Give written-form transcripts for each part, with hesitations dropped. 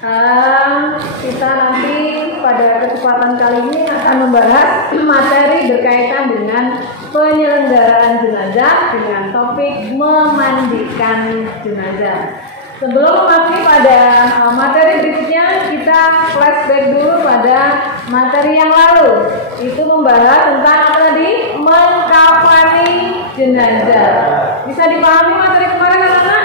Kita nanti pada kesempatan kali ini akan membahas materi berkaitan dengan penyelenggaraan jenazah dengan topik memandikan jenazah. Sebelum memasuki pada materi berikutnya, kita flashback dulu pada materi yang lalu. Itu membahas tentang apa tadi? Mengkafani jenazah. Bisa dipahami materi kemarin anak-anak?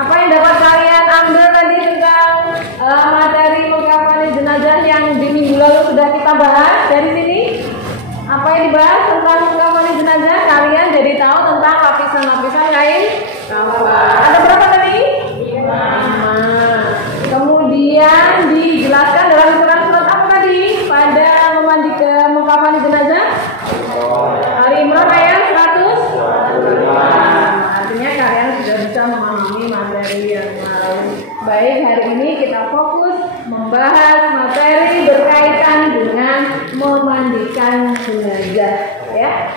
Apa yang dapat kalian ambil tadi tentang materi mengkafani jenazah yang di minggu lalu sudah kita bahas dari sini? Apa yang dibahas tentang mengkafani jenazah? Kalian jadi tahu tentang lapisan-lapisan kain kafan. Ada berapa tadi? 5. Kemudian dijelaskan dalam surat-surat apa tadi pada mengkafani jenazah? Ali Imran ayat 100. Artinya kalian sudah bisa memahami materi yang lalu. Baik, hari ini kita fokus membahas materi berkaitan dengan memandikan jenazah, ya.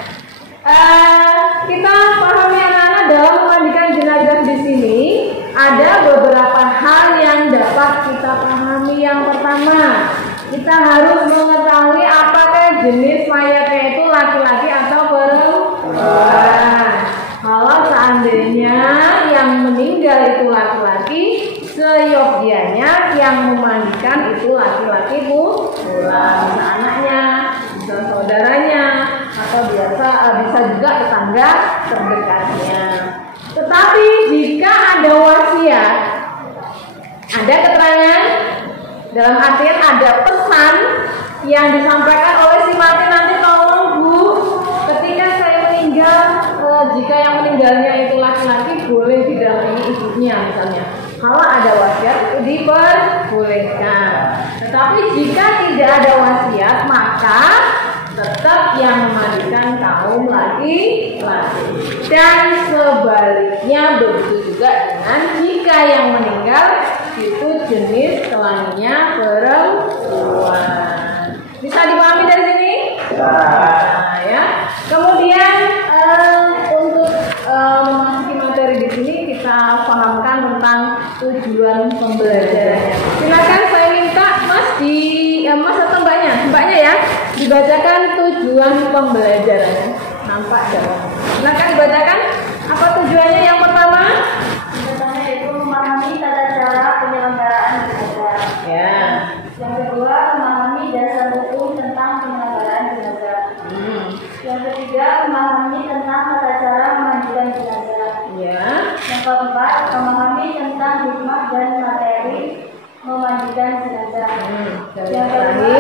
Kita pahami anak-anak dalam memandikan jenazah di sini ada beberapa hal yang dapat kita pahami. Yang pertama, kita harus mengetahui apakah jenis mayatnya itu laki-laki atau perempuan. Kalau seandainya yang meninggal itu laki-laki, seyogyanya yang memandikan itu laki-laki pula, bisa anaknya, bisa saudaranya, atau bisa juga tetangga terdekatnya. Tetapi jika ada wasiat, ada keterangan, dalam artian ada pesan yang disampaikan oleh si mati, nanti tolong Bu, ketika saya meninggal, jika yang meninggalnya itu laki-laki boleh didampingi ibunya misalnya. Kalau ada wasiat itu diperbolehkan. Tetapi jika tidak ada wasiat, maka tetap yang memandikan kaum laki-laki. Dan sebaliknya begitu juga dengan jika yang meninggal itu jenis kelaminnya perempuan. Bisa dipahami dari sini? Nah, ya. Kemudian untuk memasuki materi di sini kita pahamkan tentang tujuan pembelajarannya. Silakan saya minta Mas atau Mbaknya ya dibacakan tujuan pembelajarannya. Nampak dalam. Silakan dibacakan. Apa tujuannya yang pertama? Pertama yaitu memahami tata cara penyelenggaraan jenazah. Ya. Yang kedua, memahami dasar hukum tentang penyelenggaraan jenazah. Yang ketiga, memahami tentang tata cara memandikan jenazah. Ya. Yang keempat, memahami tentang hikmah dan materi memandikan jenazah. Yang kedua,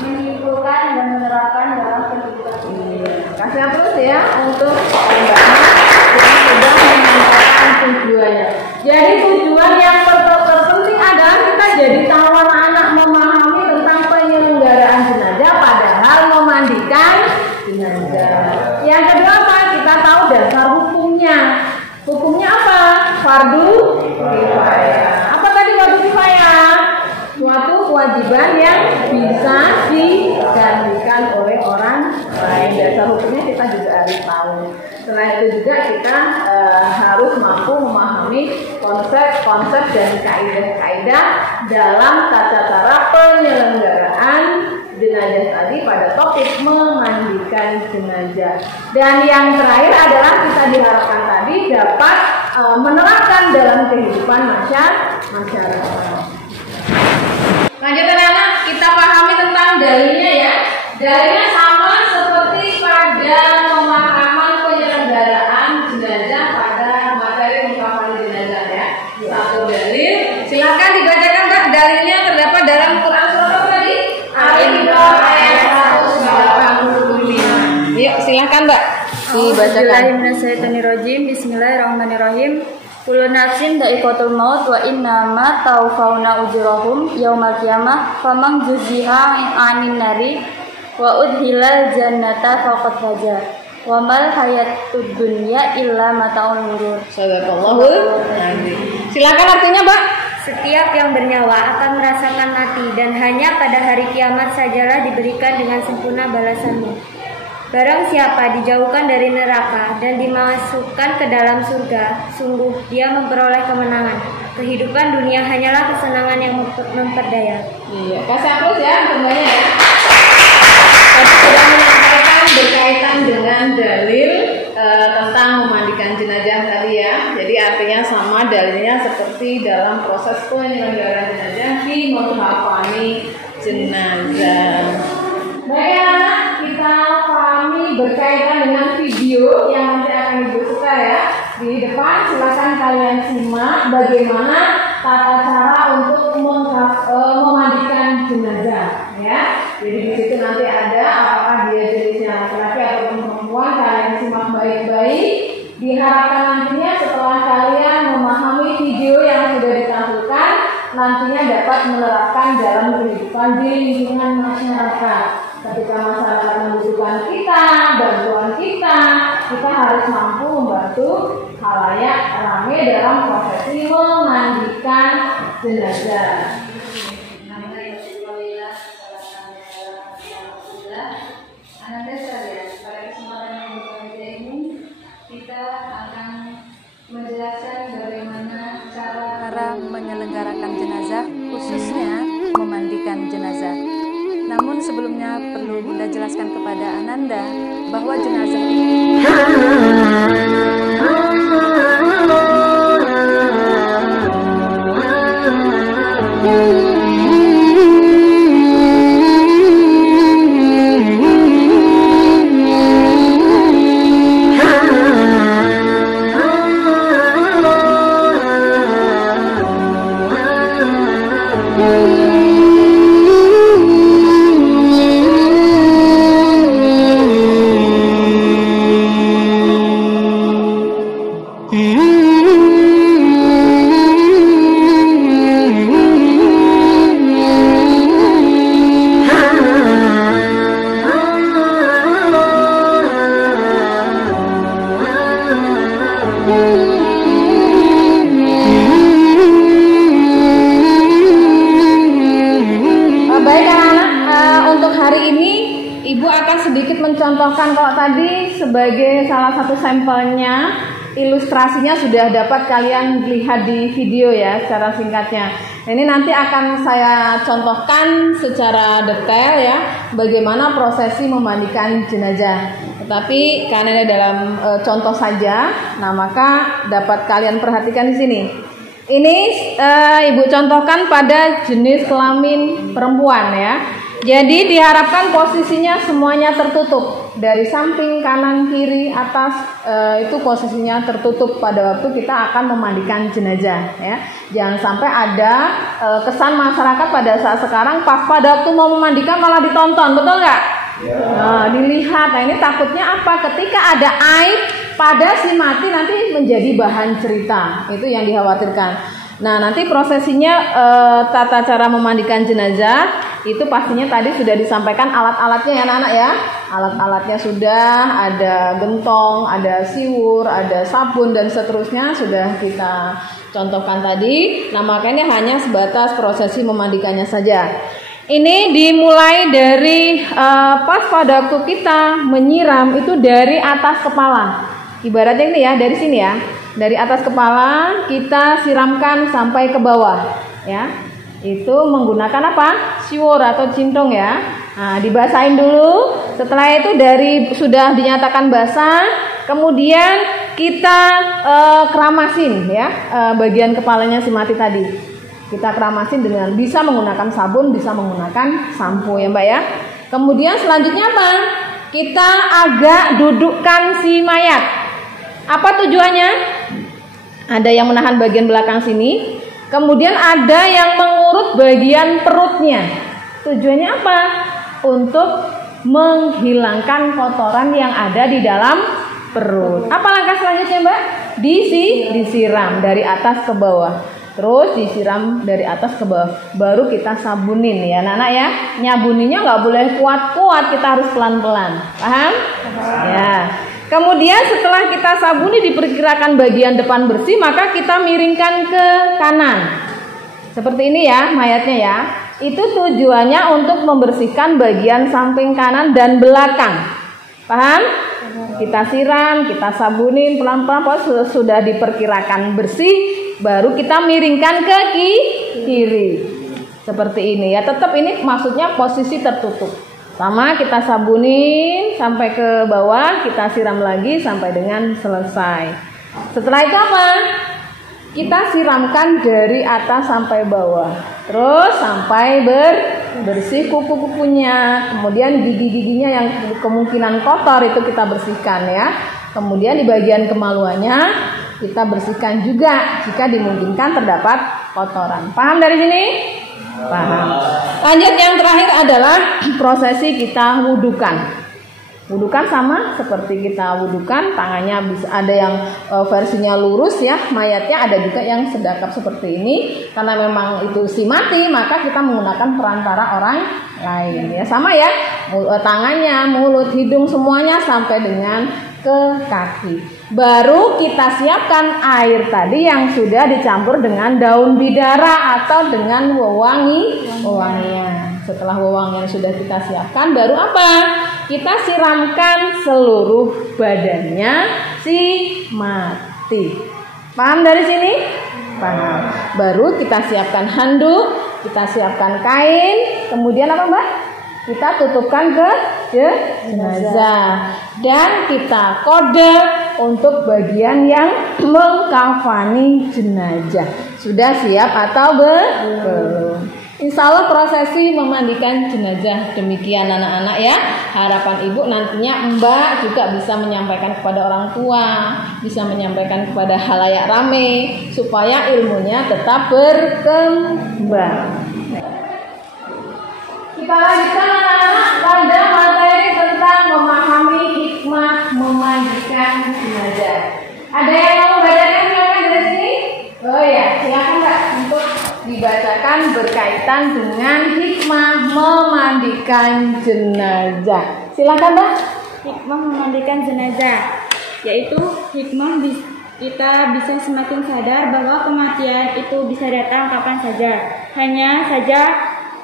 menyimpulkan dan menerapkan dalam kehidupan. Kasih terus ya untuk Mbaknya yang sudah menyampaikan tujuannya. Jadi tujuan yang terpenting adalah kita jadi tahu anak-anak memahami tentang penyelenggaraan jenazah padahal memandikan jenazah. Yang kedua apa? Kita tahu dasar hukumnya. Hukumnya apa? Fardu kifayah. Apa tadi fardu kifayah? Suatu kewajiban yang bisa digantikan oleh orang lain. Dasar hukumnya kita juga harus tahu. Selain itu juga kita harus mampu memahami konsep-konsep dan kaidah-kaidah dalam tata cara penyelenggaraan jenazah tadi pada topik memandikan jenazah. Dan yang terakhir adalah kita diharapkan tadi dapat menerapkan dalam kehidupan masyarakat. Lanjut anak-anak, kita pahami tentang dalilnya ya. Dalilnya sama seperti pada pemahaman penyelenggaraan jenazah pada materi mengkafani jenazah ya. Satu dalil, silakan dibacakan Mbak. Dalilnya terdapat dalam Quran surat apa tadi? Al-Imran ayat 185. Yuk, silakan Mbak dibacakan. Bismillahirrahmanirrahim. Kullu nafsin dha'iqatul maut wa innama tawfawna ujurahum yaumal qiyamah faman zuziha 'anil nari wa udhilal jannata faqad faza wa mal hayatud dunya illa mata'ul ghurur. Sadaqallahul azim. Silakan artinya, Mbak. Setiap yang bernyawa akan merasakan mati dan hanya pada hari kiamat sajalah diberikan dengan sempurna balasanmu. Barang siapa dijauhkan dari neraka dan dimasukkan ke dalam surga, sungguh dia memperoleh kemenangan. kehidupan dunia hanyalah kesenangan yang memperdaya. Iya, kasih aplaus ya semuanya ya. Tadi sudah menyampaikan berkaitan dengan dalil tentang memandikan jenazah tadi ya. Jadi artinya sama dalilnya seperti dalam proses penyelenggaraan jenazah di mengkafani jenazah. Baik ya, kita pahami berkaitan dengan video yang nanti akan Ibu suka ya. Di depan silakan kalian simak bagaimana tata cara untuk memandikan jenazah ya. Jadi di situ nanti ada apakah dia jenisnya laki-laki atau perempuan, kalian simak baik-baik. Diharapkan nantinya setelah kalian memahami video yang sudah ditampilkan, nantinya dapat menerapkan dalam kehidupan di lingkungan masyarakat. Ketika masyarakat membutuhkan kita, bantuan kita harus mampu membantu khalayak ramai dalam prosesi memandikan jenazah. Pada kesempatan yang berbeda ini kita akan menjelaskan bagaimana cara menyelenggarakan jenazah, khususnya memandikan jenazah. Namun sebelumnya perlu Bunda jelaskan kepada Ananda bahwa jenazah mencontohkan kalau tadi sebagai salah satu sampelnya, ilustrasinya sudah dapat kalian lihat di video ya secara singkatnya. Ini nanti akan saya contohkan secara detail ya bagaimana prosesi memandikan jenazah. Tetapi karena ini dalam contoh saja, nah maka dapat kalian perhatikan di sini. Ini Ibu contohkan pada jenis kelamin perempuan ya. Jadi diharapkan posisinya semuanya tertutup dari samping, kanan, kiri, atas itu posisinya tertutup pada waktu kita akan memandikan jenazah ya. Jangan sampai ada kesan masyarakat pada saat sekarang pas pada waktu mau memandikan malah ditonton, betul nggak? Ya. Nah, dilihat. Nah ini takutnya apa? Ketika ada aib pada si mati nanti menjadi bahan cerita. Itu yang dikhawatirkan. Nah nanti prosesinya tata cara memandikan jenazah itu pastinya tadi sudah disampaikan alat-alatnya ya anak-anak ya. Alat-alatnya sudah ada gentong, ada siwur, ada sabun dan seterusnya sudah kita contohkan tadi. Nah makanya hanya sebatas prosesi memandikannya saja. Ini dimulai dari pas pada waktu kita menyiram itu dari atas kepala. Ibaratnya ini ya dari sini ya. Dari atas kepala kita siramkan sampai ke bawah ya. Itu menggunakan apa? Siwur atau cintong ya. Nah, dibasahin dulu. Setelah itu sudah dinyatakan basah, kemudian kita keramasin ya bagian kepalanya si mati tadi. Kita keramasin dengan bisa menggunakan sabun, bisa menggunakan sampo ya Mbak ya. Kemudian selanjutnya apa? Kita agak dudukkan si mayat. Apa tujuannya? Ada yang menahan bagian belakang sini, kemudian ada yang mengurut bagian perutnya. Tujuannya apa? Untuk menghilangkan kotoran yang ada di dalam perut. Apa langkah selanjutnya Mbak? Disiram dari atas ke bawah. Terus disiram dari atas ke bawah. Baru kita sabunin ya anak-anak ya. Nyabuninya nggak boleh kuat-kuat, kita harus pelan-pelan. Paham? Ya. Kemudian setelah kita sabuni diperkirakan bagian depan bersih, maka kita miringkan ke kanan. Seperti ini ya mayatnya ya. Itu tujuannya untuk membersihkan bagian samping kanan dan belakang. Paham? Kita siram, kita sabunin pelan-pelan, sudah diperkirakan bersih. baru kita miringkan ke kiri. Seperti ini ya, tetap ini maksudnya posisi tertutup. Sama kita sabunin sampai ke bawah, kita siram lagi sampai dengan selesai. Setelah itu apa? Kita siramkan dari atas sampai bawah. Terus sampai bersih kuku-kukunya. Kemudian gigi-giginya yang kemungkinan kotor itu kita bersihkan ya. Kemudian di bagian kemaluannya kita bersihkan juga jika dimungkinkan terdapat kotoran. Paham dari sini? Paham. Lanjut, yang terakhir adalah prosesi kita wudukan. Wudukan sama seperti kita wudukan, tangannya bisa ada yang versinya lurus ya, mayatnya, ada juga yang sedekap seperti ini. Karena memang itu si mati, maka kita menggunakan perantara orang lain ya. Sama ya, tangannya, mulut, hidung semuanya sampai dengan ke kaki. Baru kita siapkan air tadi yang sudah dicampur dengan daun bidara atau dengan wewangian. Setelah wewangian sudah kita siapkan, baru apa? Kita siramkan seluruh badannya si mati. Paham dari sini? Paham. Baru kita siapkan handuk, kita siapkan kain, kemudian apa Mbak? Kita tutupkan ke jenazah dan kita kode untuk bagian yang mengkafani jenazah. Sudah siap atau belum? Insya Allah prosesi memandikan jenazah demikian anak-anak ya. Harapan ibu nantinya Mbak juga bisa menyampaikan kepada orang tua, bisa menyampaikan kepada halayak rame supaya ilmunya tetap berkembang. Kita lanjutkan anak-anak pada materi tentang memahami hikmah memandikan jenazah. Ada yang mau bacakan silakan dari sini? Oh ya, silakan Kak untuk dibacakan berkaitan dengan hikmah memandikan jenazah. Silakan Mbak. Hikmah memandikan jenazah, yaitu hikmah kita bisa semakin sadar bahwa kematian itu bisa datang kapan saja. Hanya saja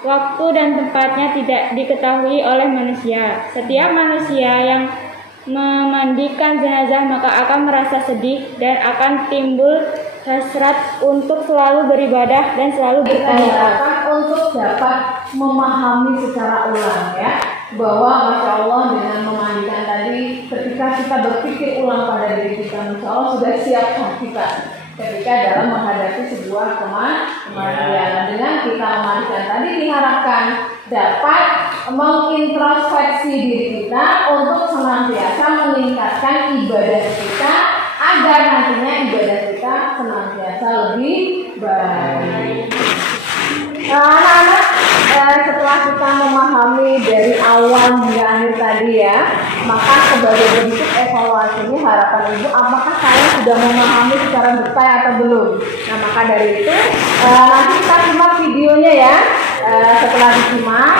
waktu dan tempatnya tidak diketahui oleh manusia. Setiap manusia yang memandikan jenazah maka akan merasa sedih dan akan timbul hasrat untuk selalu beribadah dan selalu bertawakal. Untuk dapat memahami secara ulang ya, bahwa Masya Allah dengan memandikan tadi, ketika kita berpikir ulang pada diri kita, Masya Allah sudah siapkah kita ketika dalam menghadapi sebuah kematian. Dengan kita memandikan tadi diharapkan dapat mengintrospeksi diri kita untuk senantiasa meningkatkan ibadah kita agar nantinya ibadah kita senantiasa lebih baik. Anak-anak, setelah kita memahami dari awal hingga akhir tadi ya, maka sebagai bentuk evaluasi ini harapan ibu, apakah kalian sudah memahami secara detail atau belum? Nah maka dari itu nanti kita simak videonya ya. Setelah disimak,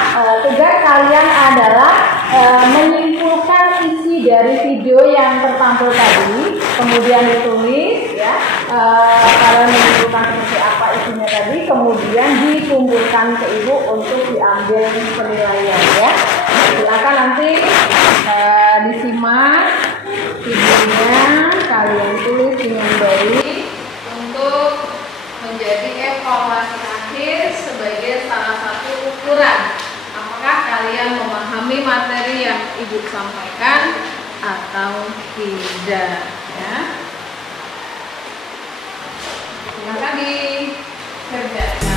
tugas kalian adalah menyimpulkan isi dari video yang tertampil tadi, kemudian ditulis ya, kalian menyimpulkan seperti apa isinya tadi, kemudian dikumpulkan ke ibu untuk diambil penilaian ya. Silakan nanti disimak videonya, kalian tulis dengan baik untuk menjadi evaluasi akhir sebagai salah satu ukuran apakah kalian memahami materi yang ibu sampaikan atau tidak ya. Silakan dikerjakan.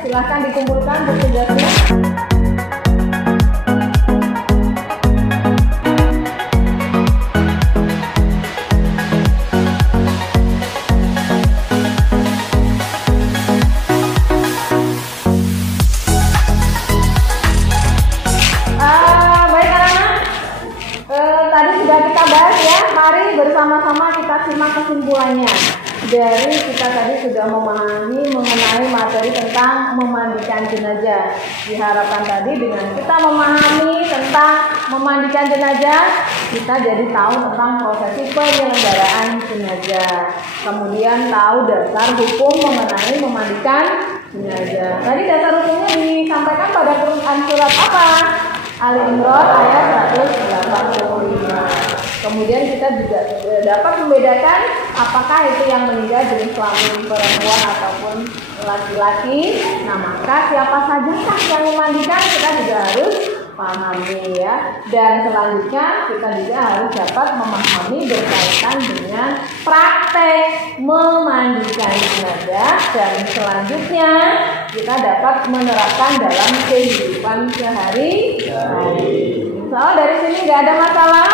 Silahkan dikumpulkan bertugasnya. kesimpulannya dari kita tadi sudah memahami mengenai materi tentang memandikan jenazah. Diharapkan tadi dengan kita memahami tentang memandikan jenazah, kita jadi tahu tentang prosesi penyelenggaraan jenazah. Kemudian tahu dasar hukum mengenai memandikan jenazah. Tadi dasar hukumnya disampaikan pada Quran surat apa? Ali Imran ayat 185. Kemudian kita juga dapat membedakan apakah itu yang meninggal jenis kelamin perempuan ataupun laki-laki. Nah, maka siapa saja yang memandikan kita juga harus pahami ya. Dan selanjutnya kita juga harus dapat memahami berkaitan dengan praktek memandikan jenazah, dan selanjutnya kita dapat menerapkan dalam kehidupan sehari-hari. Soal dari sini nggak ada masalah?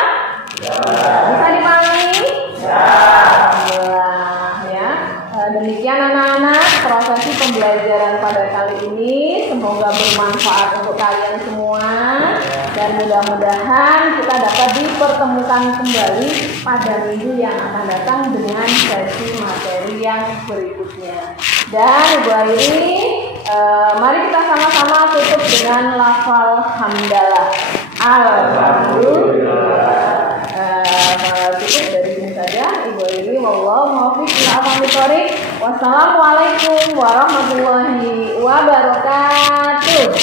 Bisa dipahami? Alhamdulillah ya. Demikian anak-anak prosesi pembelajaran pada kali ini, semoga bermanfaat untuk kalian semua, dan mudah-mudahan kita dapat dipertemukan kembali pada minggu yang akan datang dengan sesi materi yang berikutnya. Dan Ibu Airi, mari kita sama-sama tutup dengan lafal hamdalah. Alhamdulillah. Cukup dari sini saja. Ibu Airi, wallahu muwaffiq. Wassalamualaikum warahmatullahi wabarakatuh.